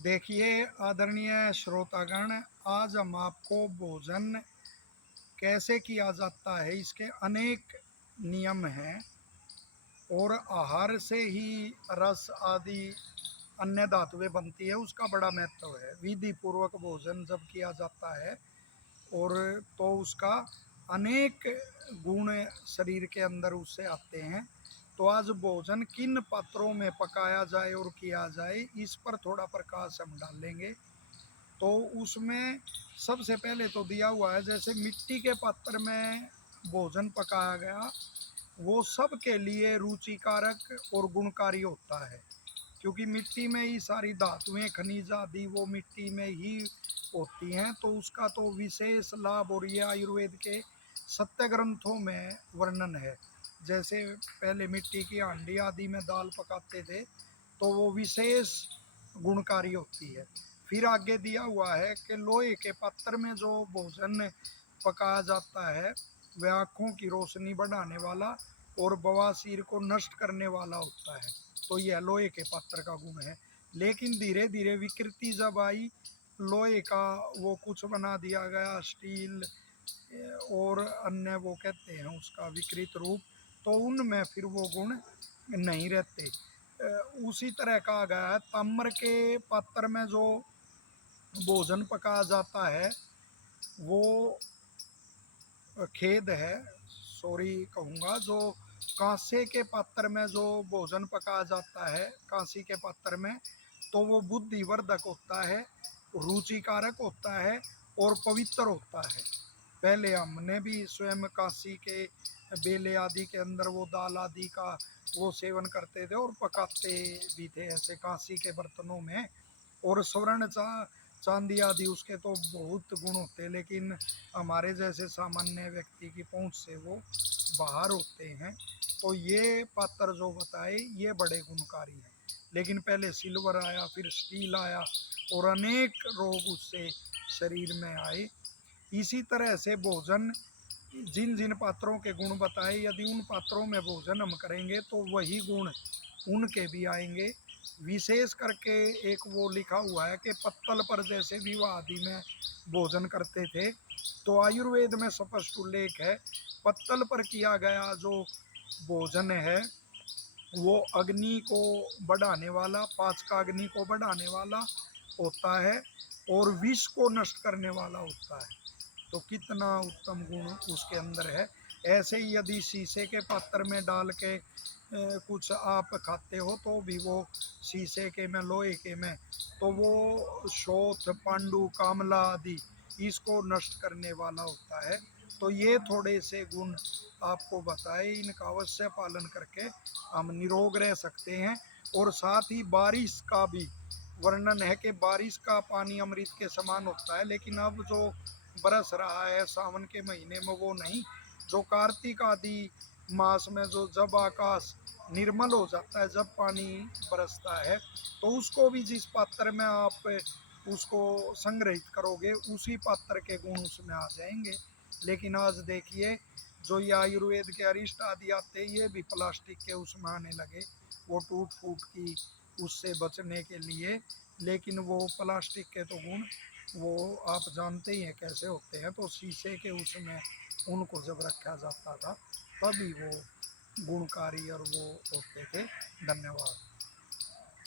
देखिए आदरणीय श्रोतागण, आज हम आपको भोजन कैसे किया जाता है इसके अनेक नियम हैं और आहार से ही रस आदि अन्य धातुएं बनती है, उसका बड़ा महत्व है। विधि पूर्वक भोजन जब किया जाता है और तो उसका अनेक गुण शरीर के अंदर उससे आते हैं। तो आज भोजन किन पात्रों में पकाया जाए और किया जाए, इस पर थोड़ा प्रकाश हम डालेंगे। तो उसमें सबसे पहले तो दिया हुआ है, जैसे मिट्टी के पात्र में भोजन पकाया गया वो सबके लिए रुचिकारक और गुणकारी होता है, क्योंकि मिट्टी में ही सारी धातुएं खनिज आदि वो मिट्टी में ही होती हैं। तो उसका तो विशेष लाभ, और ये आयुर्वेद के सत्य ग्रंथों में वर्णन है। जैसे पहले मिट्टी की हांडी आदि में दाल पकाते थे तो वो विशेष गुणकारी होती है। फिर आगे दिया हुआ है कि लोहे के पात्र में जो भोजन पकाया जाता है वह आँखों की रोशनी बढ़ाने वाला और बवासीर को नष्ट करने वाला होता है। तो यह लोहे के पात्र का गुण है। लेकिन धीरे धीरे विकृति जब आई, लोहे का वो कुछ बना दिया गया, स्टील और अन्य वो कहते हैं उसका विकृत रूप, तो उनमें फिर वो गुण नहीं रहते। उसी तरह कहा गया है ताम्र के पात्र में जो भोजन पकाया जाता है वो खेद है, सॉरी कहूँगा, जो कांसे के पात्र में जो भोजन पकाया जाता है कांसी के पात्र में, तो वो बुद्धिवर्धक होता है, रुचिकारक होता है और पवित्र होता है। पहले हमने भी स्वयं कांसी के बेले आदि के अंदर वो दाल आदि का वो सेवन करते थे और पकाते भी थे ऐसे कांसी के बर्तनों में। और स्वर्ण चांदी आदि उसके तो बहुत गुण होते हैं, लेकिन हमारे जैसे सामान्य व्यक्ति की पहुंच से वो बाहर होते हैं। तो ये पात्र जो बताए ये बड़े गुणकारी हैं। लेकिन पहले सिल्वर आया, फिर स्टील आया और अनेक रोग उससे शरीर में आए। इसी तरह से भोजन जिन जिन पात्रों के गुण बताए, यदि उन पात्रों में भोजन हम करेंगे तो वही गुण उनके भी आएंगे। विशेष करके एक वो लिखा हुआ है कि पत्तल पर जैसे विवाह आदि में भोजन करते थे, तो आयुर्वेद में स्पष्ट उल्लेख है पत्तल पर किया गया जो भोजन है वो अग्नि को बढ़ाने वाला, पाचका अग्नि को बढ़ाने वाला होता है और विष को नष्ट करने वाला होता है। तो कितना उत्तम गुण उसके अंदर है। ऐसे ही यदि शीशे के पात्र में डाल के कुछ आप खाते हो तो भी वो शीशे के में, लोहे के में, तो वो शोथ, पांडु, कामला आदि इसको नष्ट करने वाला होता है। तो ये थोड़े से गुण आपको बताए, इनका अवश्य पालन करके हम निरोग रह सकते हैं। और साथ ही बारिश का भी वर्णन है कि बारिश का पानी अमृत के समान होता है। लेकिन अब जो बरस रहा है सावन के महीने में वो नहीं, जो कार्तिक आदि मास में जो जब आकाश निर्मल हो जाता है, जब पानी बरसता है, तो उसको भी जिस पात्र में आप उसको संग्रहित करोगे उसी पात्र के गुण उसमें आ जाएंगे। लेकिन आज देखिए जो ये आयुर्वेद के अरिष्ट आदि आते ये भी प्लास्टिक के उसमें आने लगे, वो टूट फूट की उससे बचने के लिए। लेकिन वो प्लास्टिक के तो गुण वो आप जानते ही हैं कैसे होते हैं। तो शीशे के उसमें उनको जब रखा जाता था तभी वो गुणकारी और वो होते थे। धन्यवाद।